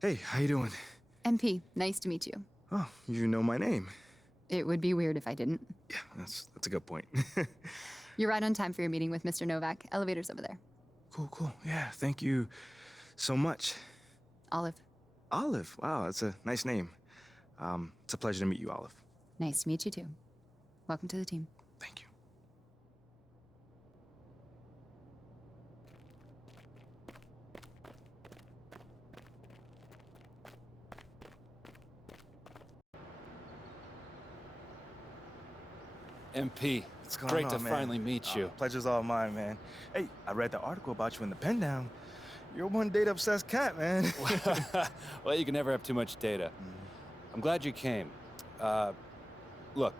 Hey, how you doing? MP, nice to meet you. Oh, you know my name. It would be weird if I didn't. Yeah, that's a good point. You're right on time for your meeting with Mr. Novak. Elevator's over there. Cool. Yeah, thank you so much. Olive, Olive. Wow, that's a nice name. It's a pleasure to meet you, Olive. nice to meet you too. Welcome to the team. Thank you. MP, What's going great on, to man? finally meet you. Pleasure's all mine, man. Hey, I read the article about you in the Pen Down. You're one data-obsessed cat, man. Well, you can never have too much data. I'm glad you came. Look,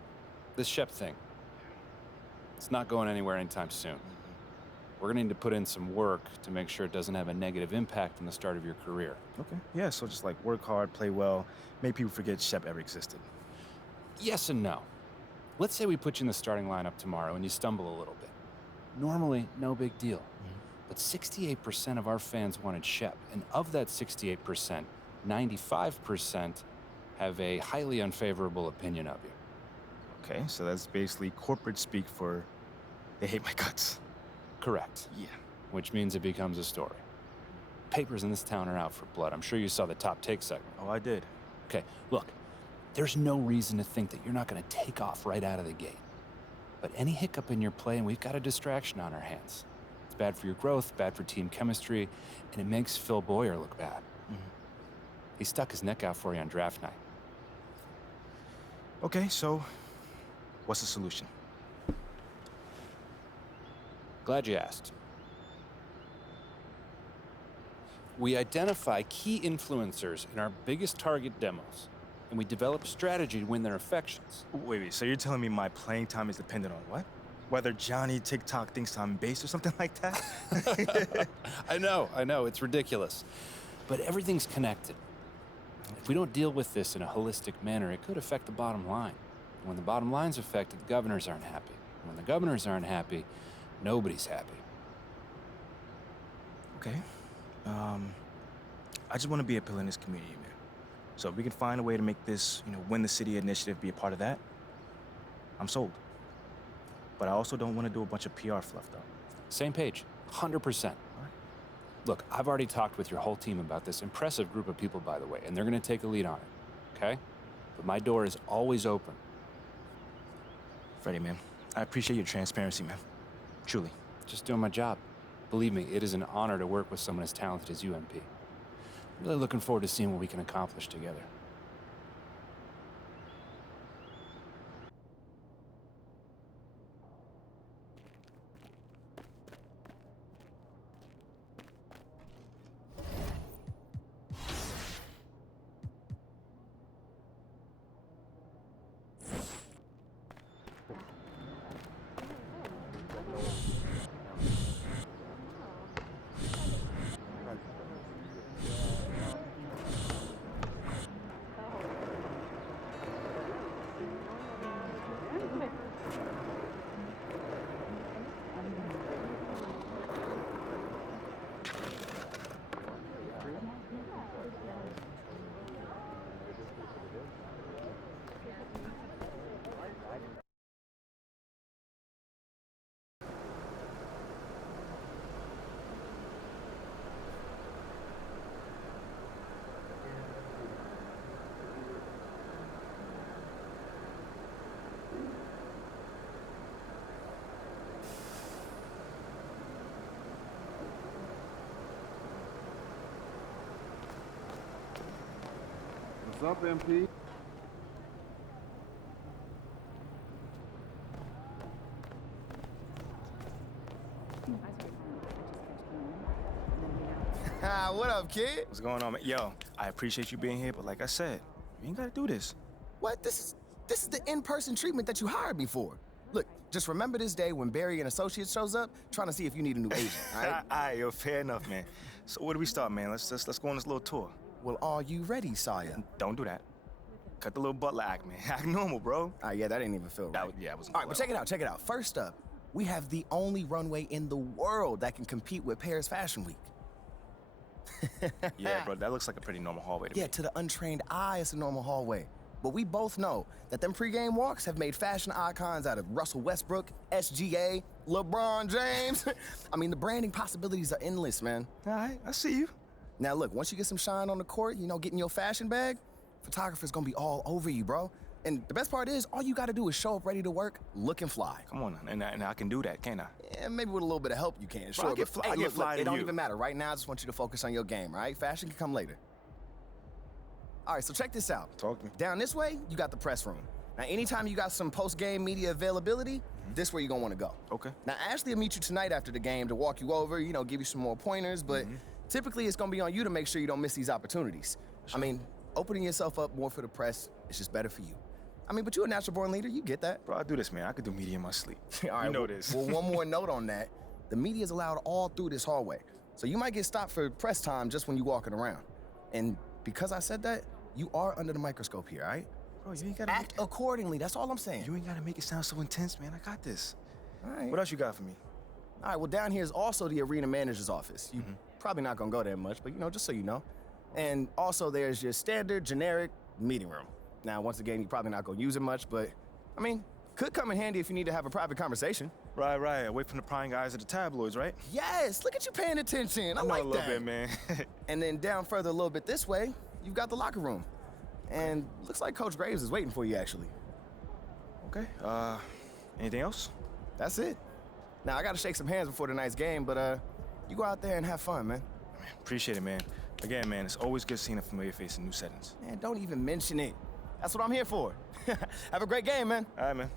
this Shep thing, it's not going anywhere anytime soon. We're gonna need to put in some work to make sure it doesn't have a negative impact on the start of your career. Okay. Yeah, so just like work hard, play well, make people forget Shep ever existed. Yes and no. Let's say we put you in the starting lineup tomorrow and you stumble a little bit. Normally, no big deal. But 68% of our fans wanted Shep, and of that 68%, 95% have a highly unfavorable opinion of you. Okay, so that's basically corporate speak for they hate my guts. Correct. Yeah. Which means it becomes a story. Papers in this town are out for blood. I'm sure you saw the top take segment. Oh, I did. Okay, look, there's no reason to think that you're not going to take off right out of the gate. But any hiccup in your play, and we've got a distraction on our hands. It's bad for your growth, bad for team chemistry, and it makes Phil Boyer look bad. He stuck his neck out for you on draft night. Okay, so what's the solution? Glad you asked. We identify key influencers in our biggest target demos, and we develop strategy to win their affections. Wait, so you're telling me my playing time is dependent on what? Whether Johnny TikTok thinks I'm based or something like that? I know, it's ridiculous. But everything's connected. If we don't deal with this in a holistic manner, it could affect the bottom line. And when the bottom line's affected, the governors aren't happy. And when the governors aren't happy, nobody's happy. Okay. I just want to be a pillar in this community, man. So if we can find a way to make this, Win the City initiative be a part of that, I'm sold. But I also don't want to do a bunch of PR fluff, though. Same page, 100%. Look, I've already talked with your whole team about this impressive group of people, by the way, and they're going to take a lead on it, okay? But my door is always open. Freddie, man, I appreciate your transparency, man. Truly. Just doing my job. Believe me, it is an honor to work with someone as talented as you, MP. I'm really looking forward to seeing what we can accomplish together. What's up, MP? What up, kid? What's going on, man? Yo, I appreciate you being here, but like I said, you ain't gotta do this. What? This is the in-person treatment that you hired me for. Look, just remember this day when Barry and Associates shows up, trying to see if you need a new agent, all right? Alright, yo, fair enough, man. So where do we start, man? Let's go on this little tour. Well, are you ready, Sire? Don't do that. Cut the little butler act, man. Act normal, bro. Yeah, that didn't even feel right. Yeah, it wasn't All right, but check it out. First up, we have the only runway in the world that can compete with Paris Fashion Week. Yeah, bro, that looks like a pretty normal hallway to Yeah, me. to the untrained eye, it's a normal hallway. But we both know that them pregame walks have made fashion icons out of Russell Westbrook, SGA, LeBron James. I mean, the branding possibilities are endless, man. All right, I see you. Now, look, once you get some shine on the court, you know, getting your fashion bag, photographer's gonna be all over you, bro. And the best part is, all you gotta do is show up ready to work, looking fly. Come on, and I can do that, can't I? Yeah, maybe with a little bit of help you can, sure. I get but, fly- hey, I get look, fly it to don't you. even matter. Right now, I just want you to focus on your game, all right? Fashion can come later. All right, so check this out. Talk to me. Down this way, you got the press room. Now, anytime you got some post-game media availability, this where you're gonna wanna go. Okay. Now, Ashley will meet you tonight after the game to walk you over, you know, give you some more pointers, but typically it's gonna be on you to make sure you don't miss these opportunities. I mean, opening yourself up more for the press is just better for you. I mean, but you're a natural-born leader, you get that. Bro, I do this, man. I could do media in my sleep. All right, you know well, this. Well, one more note on that. The media is allowed all through this hallway. So you might get stopped for press time just when you're walking around. And because I said that, you are under the microscope here, all right? Bro, you ain't gotta Act accordingly, that's all I'm saying. you ain't gotta make it sound so intense, man. I got this. All right. What else you got for me? All right, well, down here is also the arena manager's office. You probably not gonna go there much, but you know, just so you know. And also there's your standard, generic meeting room. Now, once again, you're probably not gonna use it much, but I mean, could come in handy if you need to have a private conversation. Right. Away from the prying eyes of the tabloids, right? Yes, look at you paying attention. I know like a little that. bit, man. And then down further a little bit this way, you've got the locker room. And looks like Coach Graves is waiting for you, actually. Okay. Anything else? That's it. Now, I gotta shake some hands before tonight's game, but you go out there and have fun, man. Appreciate it, man. Again, man, it's always good seeing a familiar face in new settings. Man, don't even mention it. That's what I'm here for. Have a great game, man. All right, man.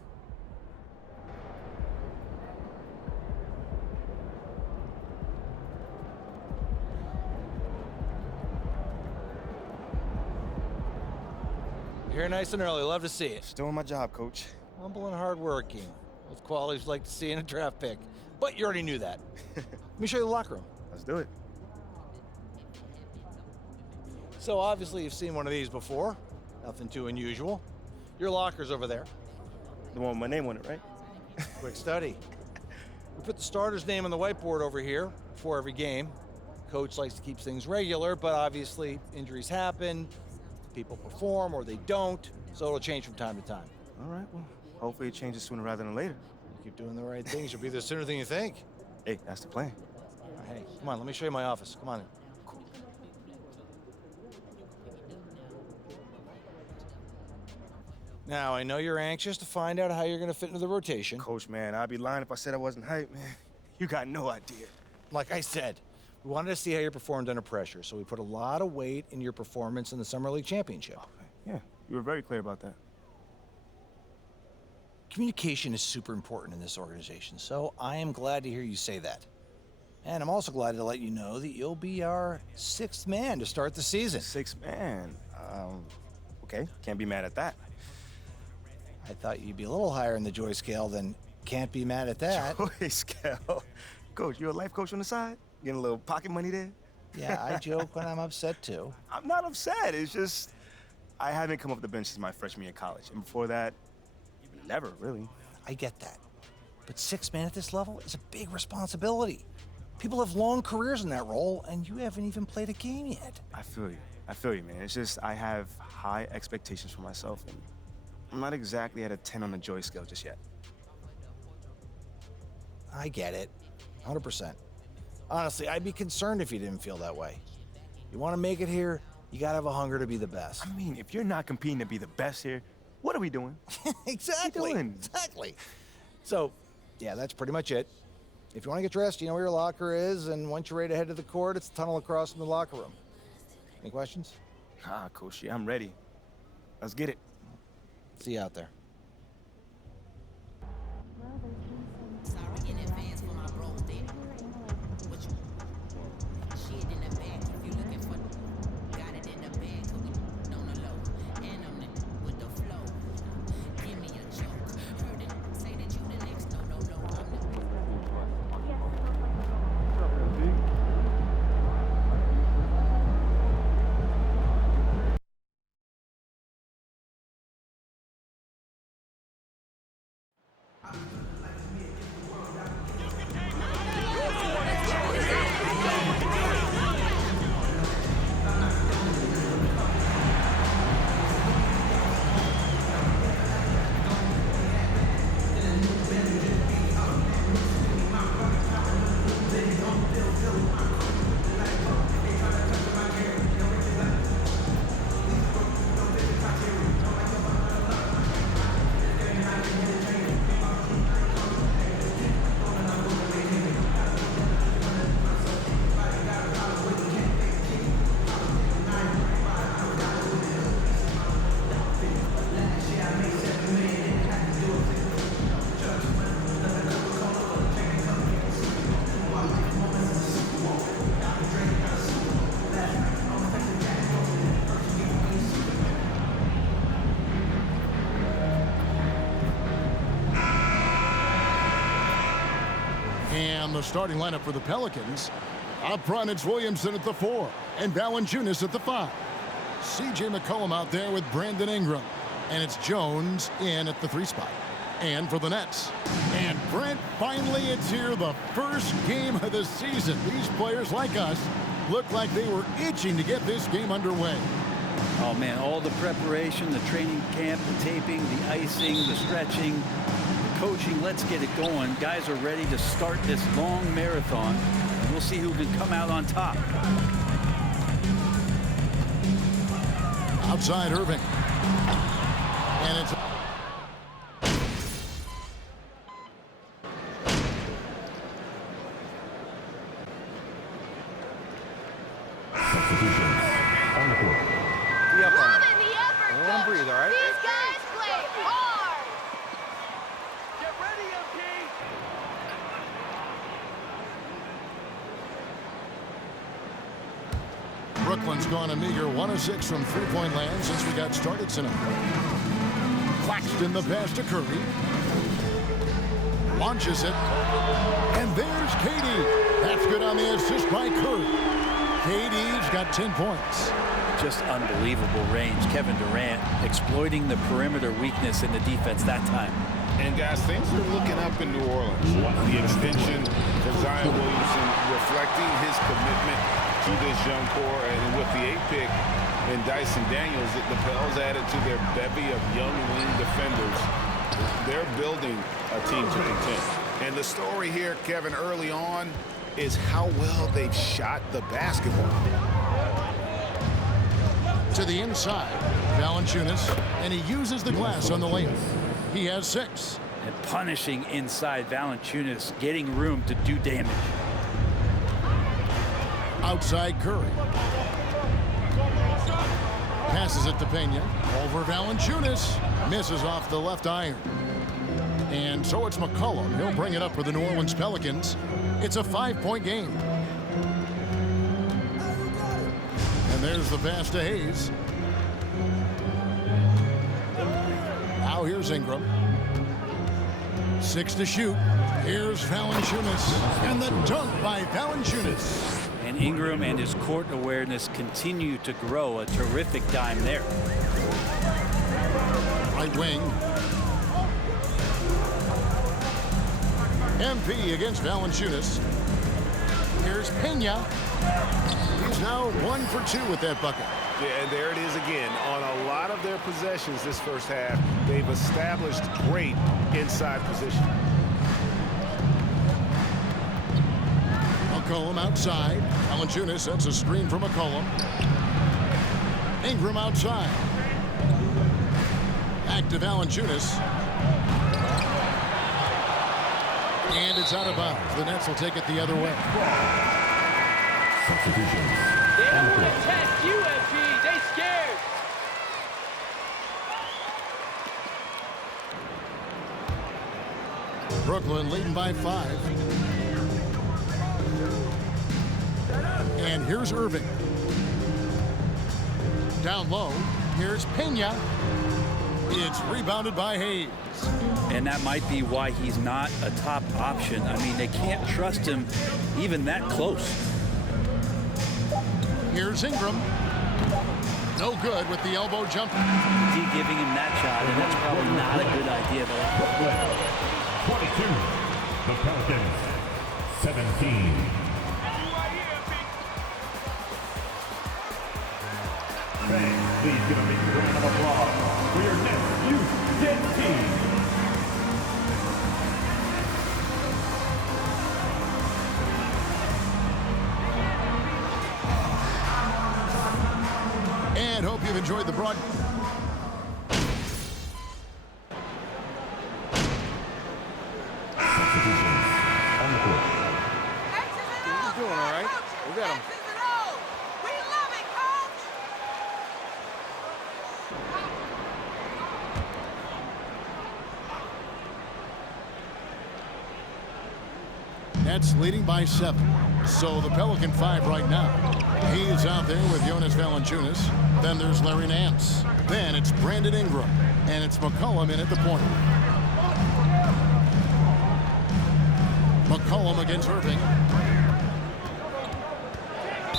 You're here nice and early. Love to see it. Just doing my job, coach. Humble and hardworking. With qualities like to see in a draft pick. But you already knew that. Let me show you the locker room. Let's do it. So obviously you've seen one of these before. Nothing too unusual. Your locker's over there. The one with my name on it, right? Quick study. We put the starter's name on the whiteboard over here before every game. Coach likes to keep things regular, but obviously injuries happen, people perform or they don't, so it'll change from time to time. All right, well, hopefully it changes sooner rather than later. You keep doing the right things, you'll be there sooner than you think. Hey, that's the plan. Hey, come on, let me show you my office. Come on in. Now, I know you're anxious to find out how you're going to fit into the rotation. Coach, man, I'd be lying if I said I wasn't hyped, man. You got no idea. Like I said, we wanted to see how you performed under pressure, so we put a lot of weight in your performance in the Summer League Championship. Yeah, you were very clear about that. Communication is super important in this organization, so I am glad to hear you say that. And I'm also glad to let you know that you'll be our 6th man to start the season. 6 man. Okay, can't be mad at that. I thought you'd be a little higher in the joy scale than can't be mad at that. Joy scale. Coach, you a life coach on the side? Getting a little pocket money there? Yeah, I joke when I'm upset too. I'm not upset. It's just I haven't come off the bench since my freshman year in college. And before that, never really. I get that. But 6 man at this level is a big responsibility. People have long careers in that role, and you haven't even played a game yet. I feel you, man. It's just I have high expectations for myself, and I'm not exactly at a 10 on the joy scale just yet. I get it. 100%. Honestly, I'd be concerned if you didn't feel that way. You want to make it here, you gotta have a hunger to be the best. I mean, if you're not competing to be the best here, what are we doing? Exactly. doing? Exactly. So, yeah, that's pretty much it. If you want to get dressed, you know where your locker is, and once you're ready to head to the court, it's the tunnel across from the locker room. Any questions? Coach, yeah, I'm ready. Let's get it. See you out there. from the starting lineup for the Pelicans. Up front, it's Williamson at the 4 and Valanciunas at the 5. C.J. McCollum out there with Brandon Ingram. And it's Jones in at the 3 spot. And for the Nets. And Brent, finally it's here, the first game of the season. These players, like us, look like they were itching to get this game underway. Oh, man, all the preparation, the training camp, the taping, the icing, the stretching, the coaching, let's get it going. Guys are ready to start this long marathon, and we'll see who can come out on top. Outside Irving. And it's... Be up on it. Loving the effort, Let 'em Coach. breathe, all right? These guys play hard. Get ready, MP! Brooklyn's gone a meager 1 of 6 from three-point land since we got started tonight. Claxton the pass to Curry. Launches it. And there's Katie. That's good on the assist by Curry. Katie's got 10 points. Just unbelievable range. Kevin Durant exploiting the perimeter weakness in the defense that time. And guys, things are looking up in New Orleans. The extension for Zion Williamson reflecting his commitment to this young core, and with the 8th pick and Dyson Daniels, the Pels added to their bevy of young wing defenders. They're building a team to contend. And the story here, Kevin, early on is how well they've shot the basketball. To the inside, Valanciunas, and he uses the glass on the layup. He has 6. And punishing inside, Valanciunas getting room to do damage. Outside Curry. Passes it to Pena. Over Valanciunas. Misses off the left iron. And so it's McCollum. He'll bring it up for the New Orleans Pelicans. It's a 5-point game. And there's the pass to Hayes. Now here's Ingram. 6 to shoot. Here's Valanciunas. And the dunk by Valanciunas. And Ingram and his court awareness continue to grow. A terrific dime there. Right wing. MP against Valanciunas. Here's Pena. He's now 1 for 2 with that bucket. Yeah, and there it is again. On a lot of their possessions this first half, they've established great inside position. McCollum outside. Valanciunas sets a screen for McCollum. Ingram outside. Back to Valanciunas. And it's out of bounds. The Nets will take it the other way. They don't want to test you, MP. They scared. Brooklyn leading by 5. And here's Irving. Down low. Here's Pena. It's rebounded by Hayes. And that might be why he's not a top option. I mean, they can't trust him even that close. Here's Ingram. No good with the elbow jumper. D giving him that shot, and that's probably not a good idea, though. 22. The Pelicans, 17. Fans, please give a big round of applause for your next youth team. And hope you've enjoyed the broadcast. He's doing all right. We got him. We love it, Coach. Nets leading by 7. So the Pelican 5 right now. He's out there with Jonas Valanciunas. Then there's Larry Nance. Then it's Brandon Ingram. And it's McCollum in at the point. McCollum against Irving.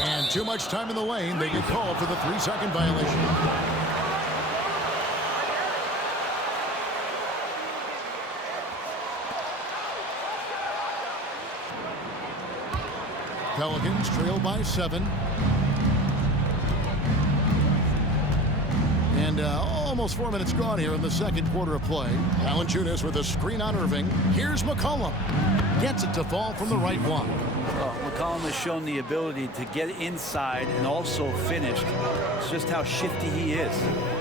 And too much time in the lane. They get called for the 3-second violation. Pelicans trail by 7. And almost 4 minutes gone here in the second quarter of play. Valanciunas with a screen on Irving. Here's McCollum. Gets it to fall from the right one. Well, McCollum has shown the ability to get inside and also finish. It's just how shifty he is.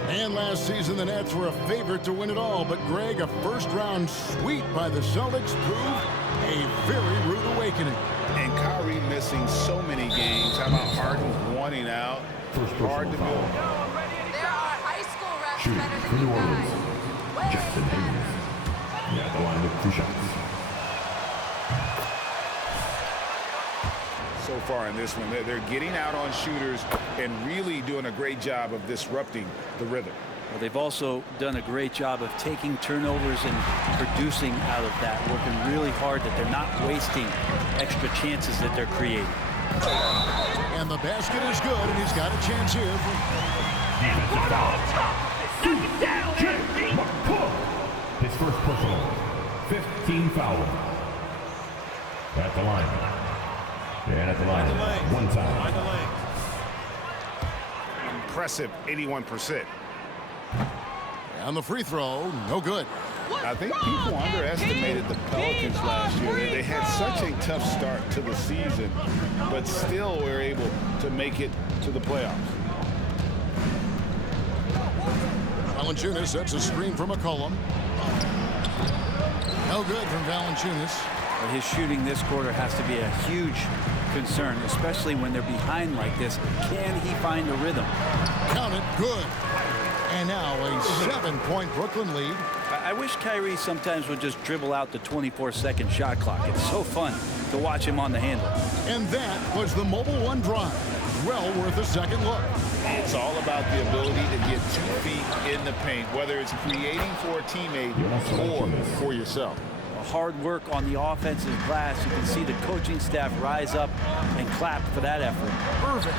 And last season, the Nets were a favorite to win it all. But, Greg, a first-round sweep by the Celtics proved a very rude awakening. And Kyrie missing so many games. How about Harden wanting out? Hard to build. There are high school refs Shooting better for than New you Orleans, guys. Jackson Hayes. At the line with 2 shots. So far in this one, they're getting out on shooters and really doing a great job of disrupting the rhythm. Well, they've also done a great job of taking turnovers and producing out of that, working really hard that they're not wasting extra chances that they're creating. And the basket is good, and he's got a chance here. Defensive foul. CJ McCollum. His first personal. 15 foul. At the line. And at the line. 1 time. Impressive 81%. On the free throw, no good. I think people underestimated the Pelicans last year. They had such a tough start to the season, but still were able to make it to the playoffs. Valanciunas sets a screen for McCollum. No good from Valanciunas. But his shooting this quarter has to be a huge concern, especially when they're behind like this. Can he find a rhythm? Count it, good. And now a 7-point Brooklyn lead. I wish Kyrie sometimes would just dribble out the 24-second shot clock. It's so fun to watch him on the handle. And that was the Mobile One drive. Well worth a second look. It's all about the ability to get 2 feet in the paint, whether it's creating for a teammate or for yourself. Hard work on the offensive glass. You can see the coaching staff rise up and clap for that effort. Irving.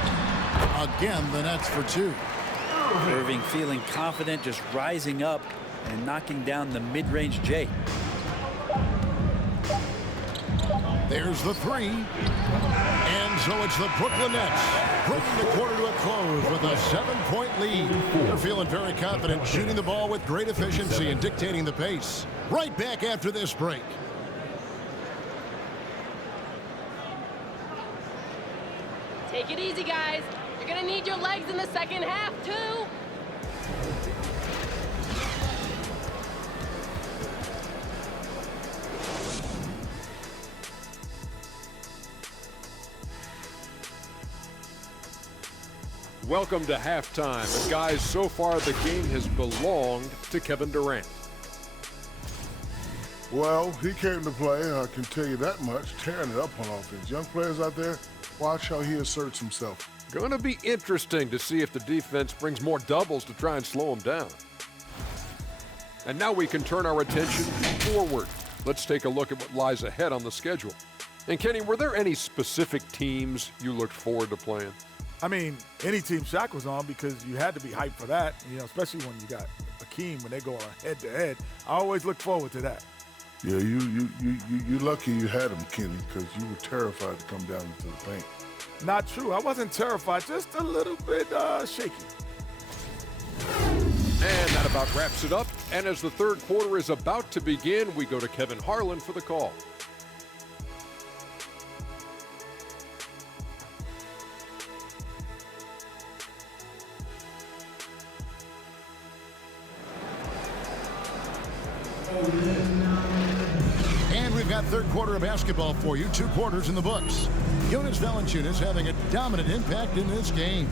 Again, the Nets for 2. Irving feeling confident, just rising up and knocking down the mid-range J. There's the 3. And so it's the Brooklyn Nets bringing the quarter to a close with a 7-point lead. They're feeling very confident, shooting the ball with great efficiency and dictating the pace. Right back after this break. Take it easy, guys. You're gonna need your legs in the second half, too. Welcome to halftime. And guys, so far the game has belonged to Kevin Durant. Well, he came to play, I can tell you that much, tearing it up on offense. Young players out there, watch how he asserts himself. Going to be interesting to see if the defense brings more doubles to try and slow him down. And now we can turn our attention forward. Let's take a look at what lies ahead on the schedule. And Kenny, were there any specific teams you looked forward to playing? I mean, any team Shaq was on, because you had to be hyped for that, you know, especially when you got Akeem, when they go head-to-head. I always look forward to that. Yeah, you lucky you had him, Kenny, because you were terrified to come down into the paint. Not true. I wasn't terrified, just a little bit shaky. And that about wraps it up. And as the third quarter is about to begin, we go to Kevin Harlan for the call. And we've got third quarter of basketball for you. 2 quarters in the books. Jonas Valanciunas having a dominant impact in this game.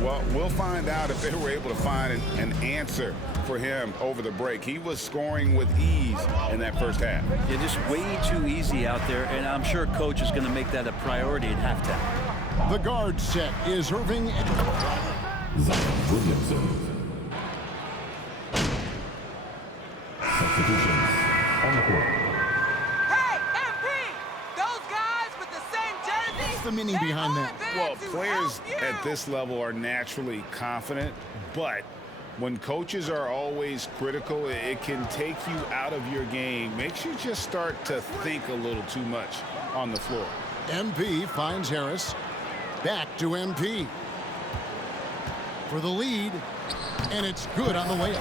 Well, we'll find out if they were able to find an answer for him over the break. He was scoring with ease in that first half. Yeah, just way too easy out there, and I'm sure coach is going to make that a priority at halftime. The guard set is Irving. Zion Williamson. Substitutions on the court. Hey, MP! meaning behind that? Well, players at this level are naturally confident, but when coaches are always critical, it can take you out of your game. Makes you just start to think a little too much on the floor. MP finds Harris. Back to MP. For the lead, and it's good on the layup.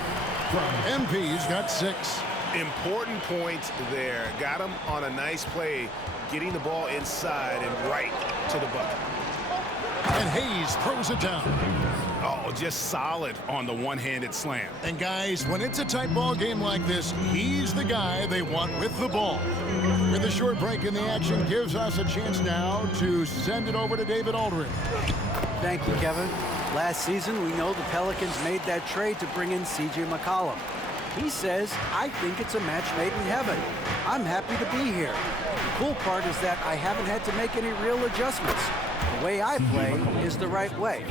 MP's got 6. Important points there. Got him on a nice play, getting the ball inside and right to the bucket. And Hayes throws it down. Oh, just solid on the one-handed slam. And guys, when it's a tight ball game like this, he's the guy they want with the ball. With a short break in the action, gives us a chance now to send it over to David Aldridge. Thank you, Kevin. Last season, we know the Pelicans made that trade to bring in C.J. McCollum. He says, I think it's a match made in heaven. I'm happy to be here. The cool part is that I haven't had to make any real adjustments. The way I play is the right way.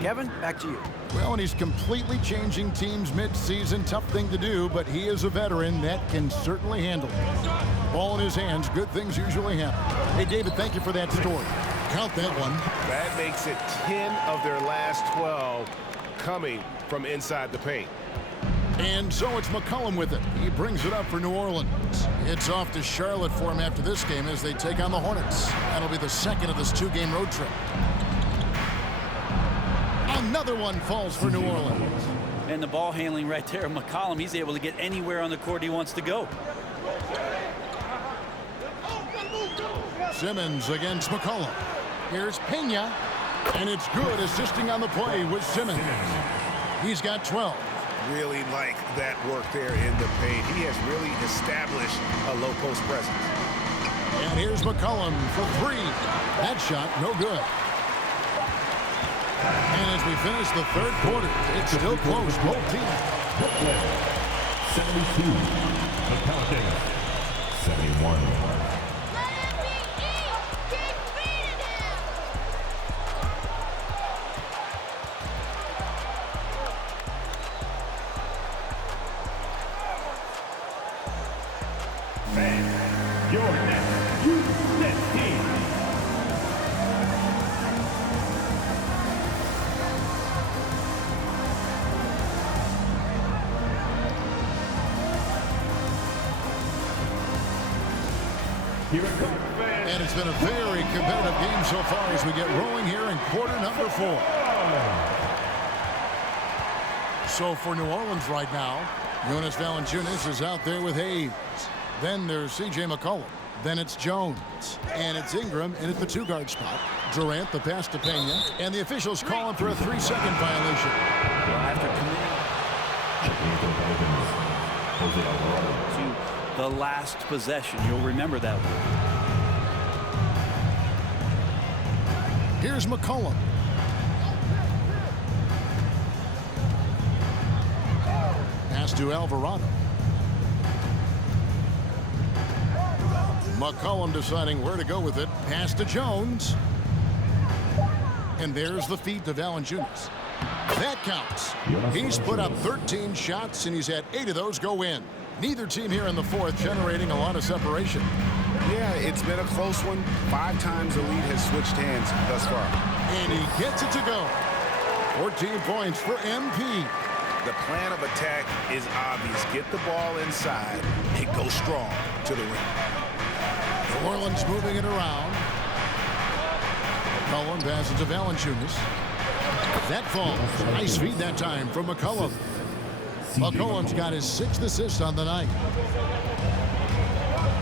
Kevin, back to you. Well, and he's completely changing teams mid-season. Tough thing to do, but he is a veteran that can certainly handle it. Ball in his hands, good things usually happen. Hey, David, thank you for that story. Count that one. That makes it 10 of their last 12 coming from inside the paint. And so it's McCollum with it. He brings it up for New Orleans. It's off to Charlotte for him after this game as they take on the Hornets. That'll be the second of this 2-game road trip. Another one falls for New Orleans. And the ball handling right there, McCollum, he's able to get anywhere on the court he wants to go. Simmons against McCollum. Here's Pena, and it's good. Assisting on the play with Simmons. He's got 12. Really like that work there in the paint. He has really established a low post presence. And here's McCollum for 3. That shot, no good. And as we finish the third quarter, it's still close, both teams. 72. The Pelicans. 71. Your next U16. And it's been a very competitive game so far as we get rolling here in quarter number 4. So for New Orleans right now, Jonas Valanciunas is out there with Hayes. Then there's C.J. McCollum. Then it's Jones. And it's Ingram in at the 2-guard spot. Durant the pass to Pena. And the officials calling for a 3-second violation. After committing to the last possession, you'll remember that one. Here's McCollum. Pass to Alvarado. McCollum deciding where to go with it. Pass to Jones. And there's the feed to Valanciunas. That counts. He's put up 13 shots, and he's had 8 of those go in. Neither team here in the fourth generating a lot of separation. Yeah, it's been a close one. 5 times the lead has switched hands thus far. And he gets it to go. 14 points for MP. The plan of attack is obvious. Get the ball inside and go strong to the rim. New Orleans moving it around. McCollum passes to Valanciunas. That falls. Nice feed that time from McCollum. McCollum's got his 6th assist on the night.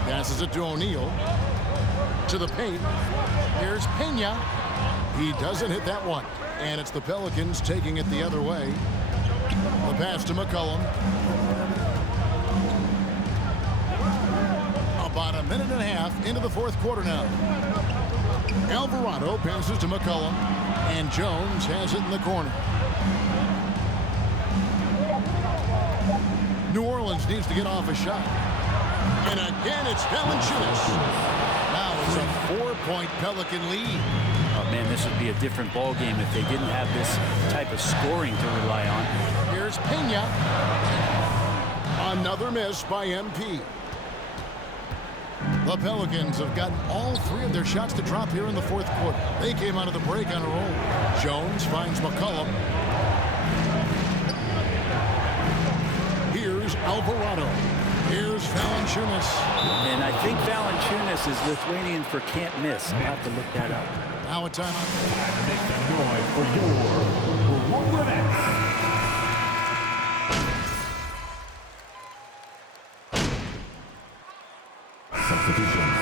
Passes it to O'Neal. To the paint. Here's Pena. He doesn't hit that one. And it's the Pelicans taking it the other way. The pass to McCollum. About a minute and a half into the fourth quarter now. Alvarado passes to McCollum, and Jones has it in the corner. New Orleans needs to get off a shot. And again, it's Valanciunas. Now it's a 4-point Pelican lead. Oh, man, this would be a different ball game if they didn't have this type of scoring to rely on. Here's Pena. Another miss by MP. The Pelicans have gotten all 3 of their shots to drop here in the fourth quarter. They came out of the break on a roll. Jones finds McCollum. Here's Alvarado. Here's Valanciunas. And I think Valanciunas is Lithuanian for can't miss. I'll have to look that up. Now a timeout. Make some noise for your Brooklyn Nets. Substitutions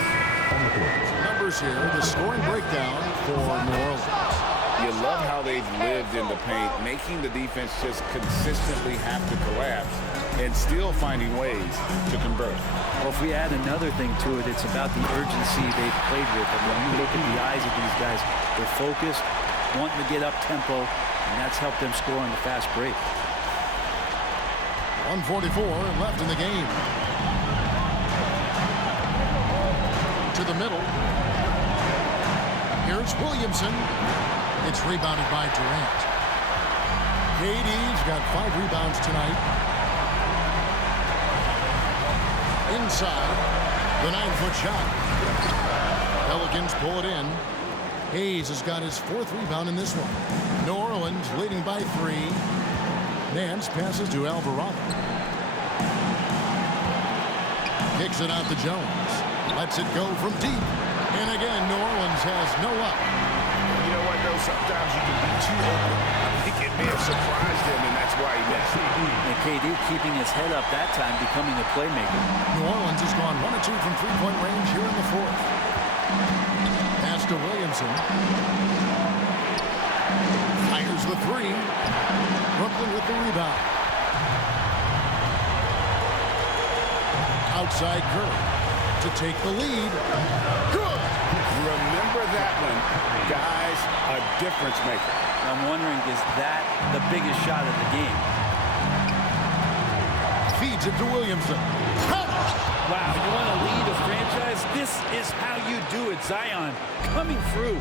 on the court. Numbers here, the scoring breakdown for New Orleans. You love how they've lived in the paint, making the defense just consistently have to collapse and still finding ways to convert. Well, if we add another thing to it, it's about the urgency they've played with. And when you look at the eyes of these guys, they're focused, wanting to get up tempo, and that's helped them score on the fast break. 1:44 left in the game. To the middle. Here's Williamson. It's rebounded by Durant. KD's got 5 rebounds tonight. Inside, the 9-foot shot. Pelicans pull it in. Hayes has got his 4th rebound in this one. New Orleans leading by 3. Nance passes to Alvarado. Kicks it out to Jones. Lets it go from deep. And again, New Orleans has no up. You know what, though? Sometimes you can be too open. I think it may have surprised him, and that's why he missed. And KD keeping his head up that time, becoming a playmaker. New Orleans has gone 1 of 2 from 3-point range here in the 4th. Pass to Williamson. Fires the 3. Brooklyn with the rebound. Outside Curry to take the lead. Good! Remember that one. Guys, a difference maker. I'm wondering, is that the biggest shot of the game? Feeds it to Williamson. Wow, you want to lead a franchise? This is how you do it. Zion coming through.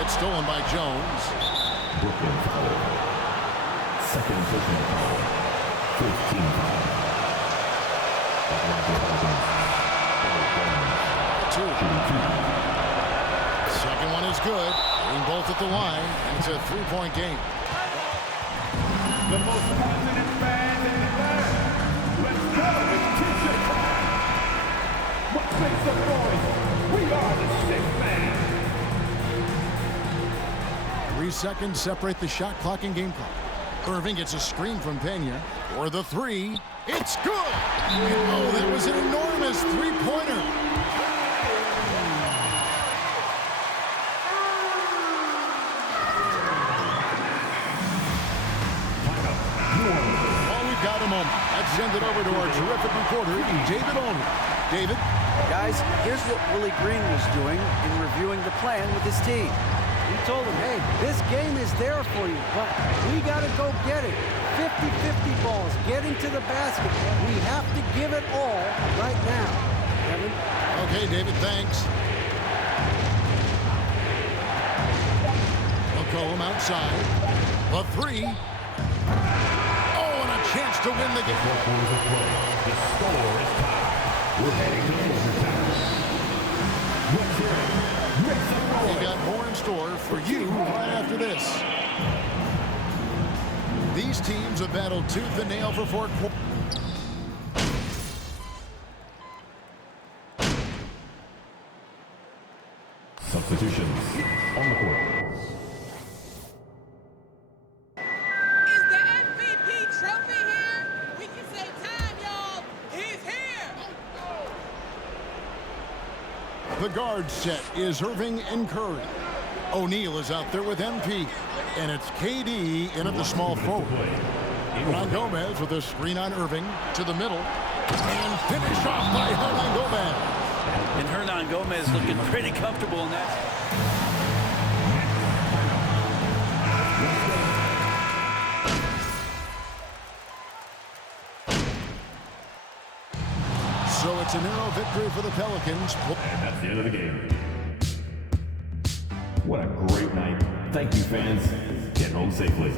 It's stolen by Jones. Brooklyn foul. Second personal foul. 15 foul. Second one is good. Getting both at the line, and it's a 3-point game. The most positive fans in the land. Let's go. It's kitchen time. Let's make some noise. We are the 6th man. 3 seconds separate the shot clock and game clock. Irving gets a screen from Pena. For the 3, it's good! Oh, that was an enormous 3-pointer. Well, we've got a moment. Let's send it over to our terrific reporter, David Olney. David? Guys, here's what Willie Green was doing in reviewing the plan with his team. He told him, hey, this game is there for you, but we got to go get it. 50-50 balls, getting to the basket. We have to give it all right now. Kevin? Okay, David, thanks. McCollum outside. The 3. Oh, and a chance to win the game. The score is tied. We're heading to overtime. Let's hear it. Make some noise. We got more in store for you right after this. These teams have battled tooth and nail for 4 quarters. Substitutions on the court. Is the MVP trophy here? We can save time, y'all. He's here. The guard set is Irving and Curry. O'Neal is out there with MP. And it's KD in at the small forward. Hernan Gomez with a screen on Irving to the middle. And finished off by Hernan Gomez. And Hernan Gomez looking pretty comfortable in that. So it's a narrow victory for the Pelicans. And that's the end of the game. What a great night. Thank you, fans. Get home safely.